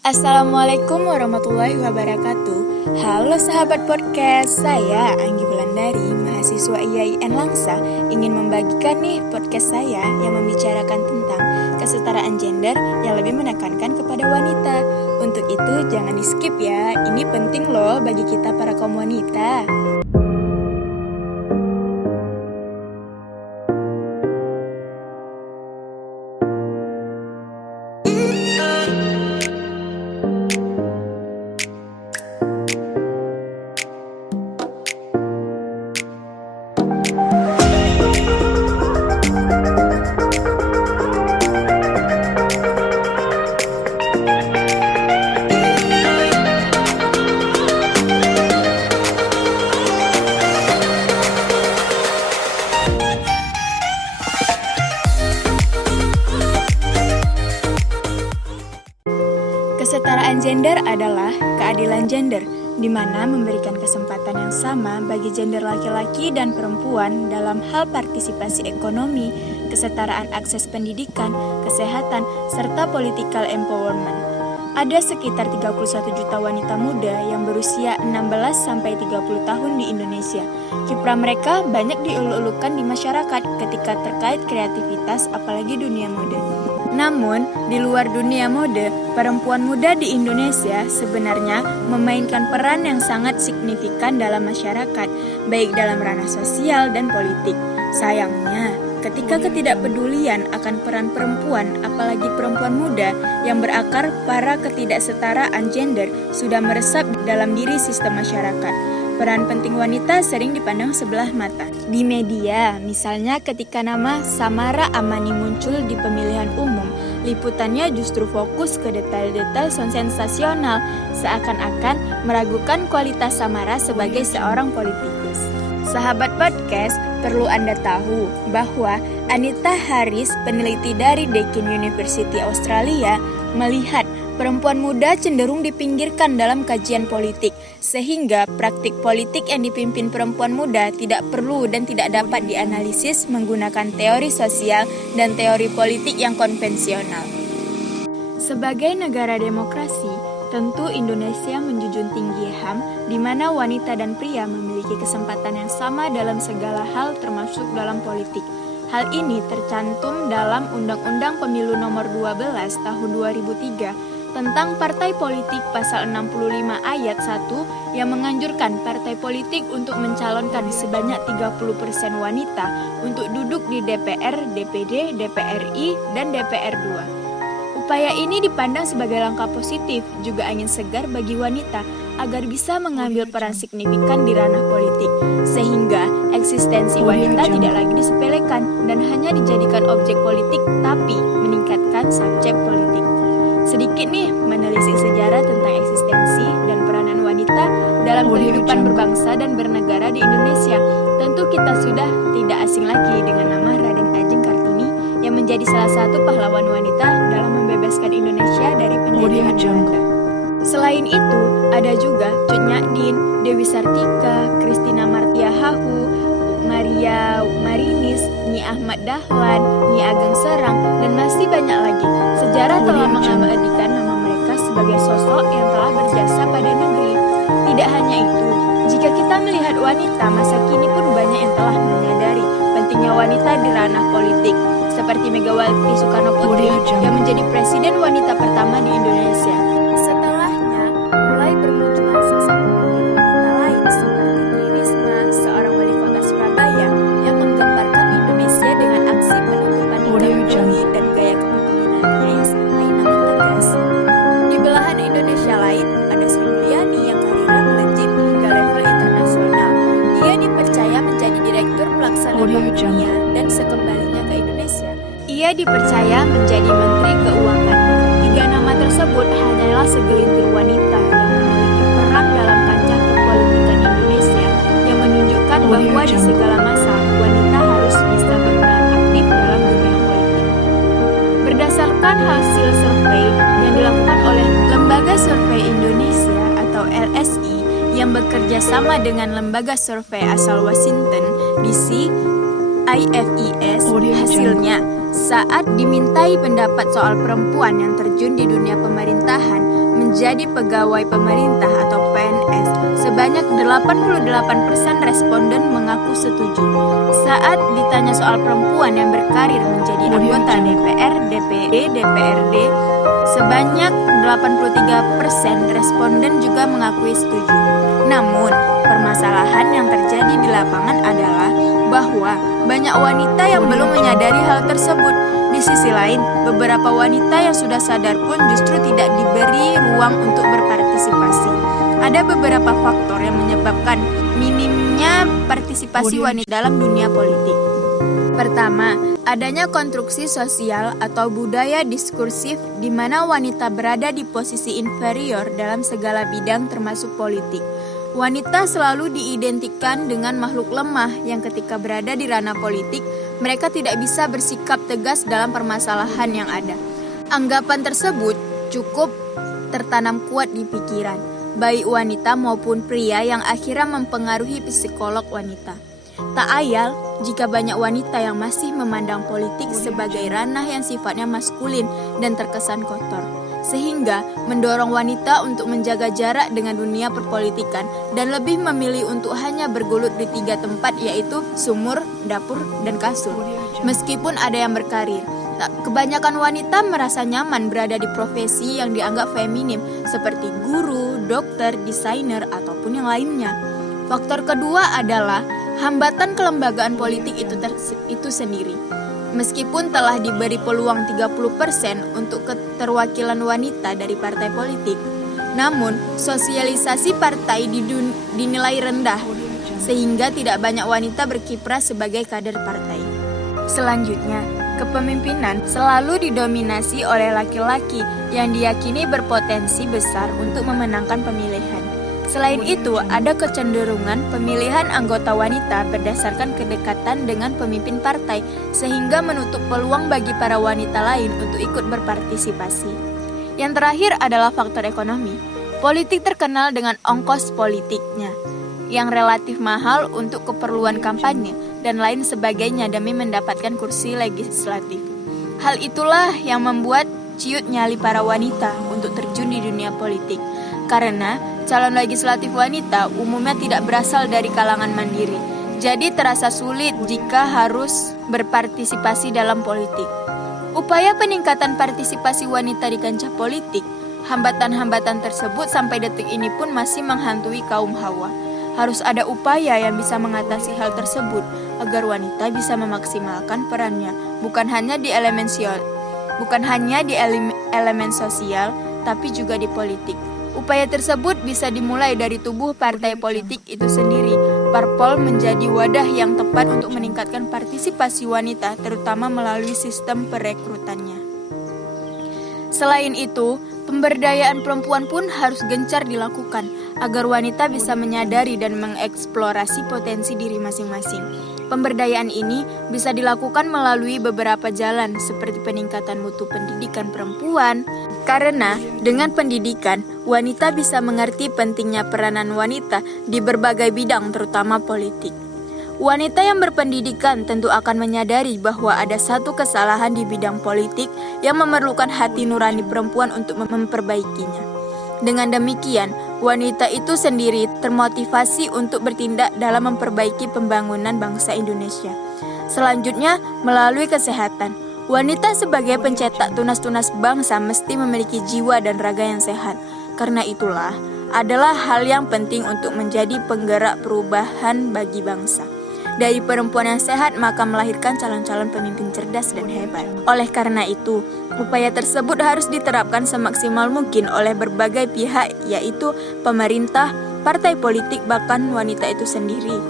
Assalamualaikum warahmatullahi wabarakatuh. Halo sahabat podcast, saya Anggi Wulandari, mahasiswa IAIN Langsa, ingin membagikan nih podcast saya yang membicarakan tentang kesetaraan gender yang lebih menekankan kepada wanita. Untuk itu jangan di skip ya, ini penting loh bagi kita para kaum wanita. Kesetaraan gender adalah keadilan gender, di mana memberikan kesempatan yang sama bagi gender laki-laki dan perempuan dalam hal partisipasi ekonomi, kesetaraan akses pendidikan, kesehatan, serta political empowerment. Ada sekitar 31 juta wanita muda yang berusia 16-30 tahun di Indonesia. Kiprah mereka banyak diulu-ulukan di masyarakat ketika terkait kreativitas, apalagi dunia mode. Namun, di luar dunia mode, perempuan muda di Indonesia sebenarnya memainkan peran yang sangat signifikan dalam masyarakat, baik dalam ranah sosial dan politik. Sayangnya, ketika ketidakpedulian akan peran perempuan, apalagi perempuan muda, yang berakar pada ketidaksetaraan gender sudah meresap dalam diri sistem masyarakat. Peran penting wanita sering dipandang sebelah mata. Di media, misalnya ketika nama Samara Amani muncul di pemilihan umum, liputannya justru fokus ke detail-detail sensasional, seakan-akan meragukan kualitas Samara sebagai seorang politikus. Sahabat podcast, perlu Anda tahu bahwa Anita Harris, peneliti dari Deakin University Australia, melihat perempuan muda cenderung dipinggirkan dalam kajian politik, sehingga praktik politik yang dipimpin perempuan muda tidak perlu dan tidak dapat dianalisis menggunakan teori sosial dan teori politik yang konvensional. Sebagai negara demokrasi, tentu Indonesia menjunjung tinggi HAM, di mana wanita dan pria memiliki kesempatan yang sama dalam segala hal termasuk dalam politik. Hal ini tercantum dalam Undang-Undang Pemilu Nomor 12 Tahun 2003 tentang partai politik pasal 65 ayat 1 yang menganjurkan partai politik untuk mencalonkan sebanyak 30% wanita untuk duduk di DPR, DPD, DPRI, dan DPR 2. Upaya ini dipandang sebagai langkah positif, juga angin segar bagi wanita agar bisa mengambil peran signifikan di ranah politik, sehingga eksistensi wanita tidak lagi disepelekan dan hanya dijadikan objek politik, tapi meningkatkan subjek politik. Sedikit nih menelisik sejarah tentang eksistensi dan peranan wanita dalam kehidupan berbangsa dan bernegara di Indonesia. Tentu kita sudah tidak asing lagi dengan nama Raden Ajeng Kartini yang menjadi salah satu pahlawan wanita dalam membebaskan Indonesia dari penjajahan Belanda. Selain itu, ada juga Cut Nyadin, Dewi Sartika, Christina Martia Hahu, Maria Marinis, Nyi Ahmad Dahlan, Nyi Ageng Serang, dan masih banyak lagi. Sejarah telah mengabadikan nama mereka sebagai sosok yang telah berjasa pada negeri. Tidak hanya itu, jika kita melihat wanita, masa kini pun banyak yang telah menyadari pentingnya wanita di ranah politik, seperti Megawati Soekarno Putri yang menjadi presiden wanita pertama di Indonesia. Setelahnya, mulai bermunculan sosok wanita lain seperti Tri Risma, seorang wali kota Surabaya yang menggambarkan Indonesia dengan aksi penutupan Jokowi dan gaya kepemimpinannya yang santai namun tegas. Di belahan Indonesia lain, ada Sri Mulyani yang karirnya melejit hingga level internasional. Ia dipercaya menjadi direktur pelaksana Bank Dunia dan sekembalinya ke Indonesia, ia dipercaya menjadi Menteri Keuangan. Tiga nama tersebut hanyalah segelintir wanita yang memiliki peran dalam kancah perpolitikan Indonesia yang menunjukkan bahwa di segala masa wanita harus bisa berperan aktif dalam dunia politik. Berdasarkan hasil survei yang dilakukan oleh Lembaga Survei Indonesia atau LSI yang bekerja sama dengan lembaga survei asal Washington DC, IFES, hasilnya saat dimintai pendapat soal perempuan yang terjun di dunia pemerintahan, menjadi pegawai pemerintah atau PNS. Sebanyak 88% responden mengaku setuju. Saat ditanya soal perempuan yang berkarir menjadi anggota DPR, DPD, DPRD, sebanyak 83% responden juga mengakui setuju. Namun, permasalahan yang terjadi di lapangan adalah bahwa banyak wanita yang belum menyadari hal tersebut. Di sisi lain, beberapa wanita yang sudah sadar pun justru tidak diberi ruang untuk berpartisipasi. Ada beberapa faktor yang menyebabkan minimnya partisipasi wanita dalam dunia politik. Pertama, adanya konstruksi sosial atau budaya diskursif di mana wanita berada di posisi inferior dalam segala bidang termasuk politik. Wanita selalu diidentikan dengan makhluk lemah yang ketika berada di ranah politik, mereka tidak bisa bersikap tegas dalam permasalahan yang ada. Anggapan tersebut cukup tertanam kuat di pikiran, baik wanita maupun pria yang akhirnya mempengaruhi psikolog wanita. Tak ayal jika banyak wanita yang masih memandang politik sebagai ranah yang sifatnya maskulin dan terkesan kotor, sehingga mendorong wanita untuk menjaga jarak dengan dunia perpolitikan dan lebih memilih untuk hanya bergelut di 3 tempat, yaitu sumur, dapur, dan kasur. Meskipun ada yang berkarir, kebanyakan wanita merasa nyaman berada di profesi yang dianggap feminim seperti guru, dokter, desainer, ataupun yang lainnya. Faktor kedua adalah hambatan kelembagaan politik itu sendiri. Meskipun telah diberi peluang 30% untuk keterwakilan wanita dari partai politik, namun sosialisasi partai dinilai rendah, sehingga tidak banyak wanita berkiprah sebagai kader partai. Selanjutnya, kepemimpinan selalu didominasi oleh laki-laki yang diyakini berpotensi besar untuk memenangkan pemilihan. Selain itu, ada kecenderungan pemilihan anggota wanita berdasarkan kedekatan dengan pemimpin partai, sehingga menutup peluang bagi para wanita lain untuk ikut berpartisipasi. Yang terakhir adalah faktor ekonomi. Politik terkenal dengan ongkos politiknya, yang relatif mahal untuk keperluan kampanye dan lain sebagainya demi mendapatkan kursi legislatif. Hal itulah yang membuat ciut nyali para wanita untuk terjun di dunia politik, karena calon legislatif wanita umumnya tidak berasal dari kalangan mandiri, jadi terasa sulit jika harus berpartisipasi dalam politik. Upaya peningkatan partisipasi wanita di kancah politik, hambatan-hambatan tersebut sampai detik ini pun masih menghantui kaum Hawa. Harus ada upaya yang bisa mengatasi hal tersebut agar wanita bisa memaksimalkan perannya, bukan hanya di elemen sosial, tapi juga di politik. Upaya tersebut bisa dimulai dari tubuh partai politik itu sendiri. Parpol menjadi wadah yang tepat untuk meningkatkan partisipasi wanita, terutama melalui sistem perekrutannya. Selain itu, pemberdayaan perempuan pun harus gencar dilakukan agar wanita bisa menyadari dan mengeksplorasi potensi diri masing-masing. Pemberdayaan ini bisa dilakukan melalui beberapa jalan seperti peningkatan mutu pendidikan perempuan, karena dengan pendidikan, wanita bisa mengerti pentingnya peranan wanita di berbagai bidang terutama politik. Wanita yang berpendidikan tentu akan menyadari bahwa ada satu kesalahan di bidang politik yang memerlukan hati nurani perempuan untuk memperbaikinya. Dengan demikian, wanita itu sendiri termotivasi untuk bertindak dalam memperbaiki pembangunan bangsa Indonesia. Selanjutnya, melalui kesehatan. Wanita sebagai pencetak tunas-tunas bangsa mesti memiliki jiwa dan raga yang sehat. Karena itulah, adalah hal yang penting untuk menjadi penggerak perubahan bagi bangsa. Dari perempuan yang sehat maka melahirkan calon-calon pemimpin cerdas dan hebat. Oleh karena itu, upaya tersebut harus diterapkan semaksimal mungkin oleh berbagai pihak, yaitu pemerintah, partai politik, bahkan wanita itu sendiri.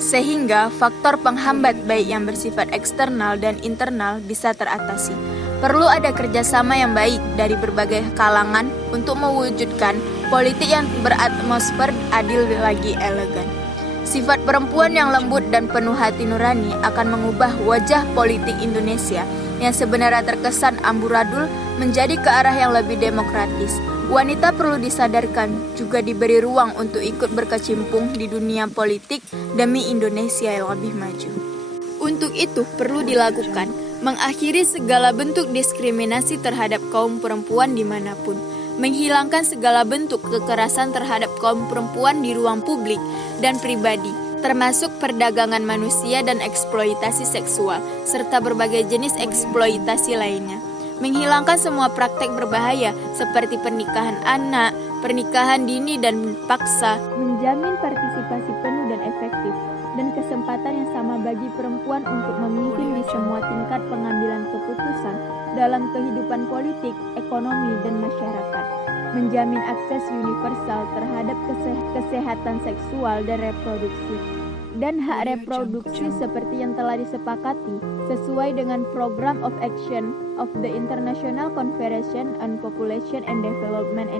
Sehingga faktor penghambat baik yang bersifat eksternal dan internal bisa teratasi. Perlu ada kerjasama yang baik dari berbagai kalangan untuk mewujudkan politik yang beratmosfer adil lagi elegan. Sifat perempuan yang lembut dan penuh hati nurani akan mengubah wajah politik Indonesia yang sebenarnya terkesan amburadul menjadi ke arah yang lebih demokratis. Wanita perlu disadarkan, juga diberi ruang untuk ikut berkecimpung di dunia politik demi Indonesia yang lebih maju. Untuk itu perlu dilakukan, mengakhiri segala bentuk diskriminasi terhadap kaum perempuan dimanapun. menghilangkan segala bentuk kekerasan terhadap kaum perempuan di ruang publik dan pribadi, termasuk perdagangan manusia dan eksploitasi seksual, serta berbagai jenis eksploitasi lainnya. Menghilangkan semua praktek berbahaya seperti pernikahan anak, pernikahan dini dan paksa, menjamin partisipasi penuh dan efektif, dan kesempatan yang sama bagi perempuan untuk memimpin di semua tingkat pengambilan keputusan dalam kehidupan politik, ekonomi, dan masyarakat. Menjamin akses universal terhadap kesehatan seksual dan reproduksi, dan hak reproduksi seperti yang telah disepakati sesuai dengan Program of Action of the International Conference on Population and Development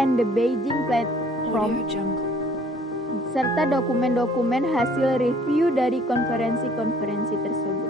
and the Beijing Platform, serta dokumen-dokumen hasil review dari konferensi-konferensi tersebut.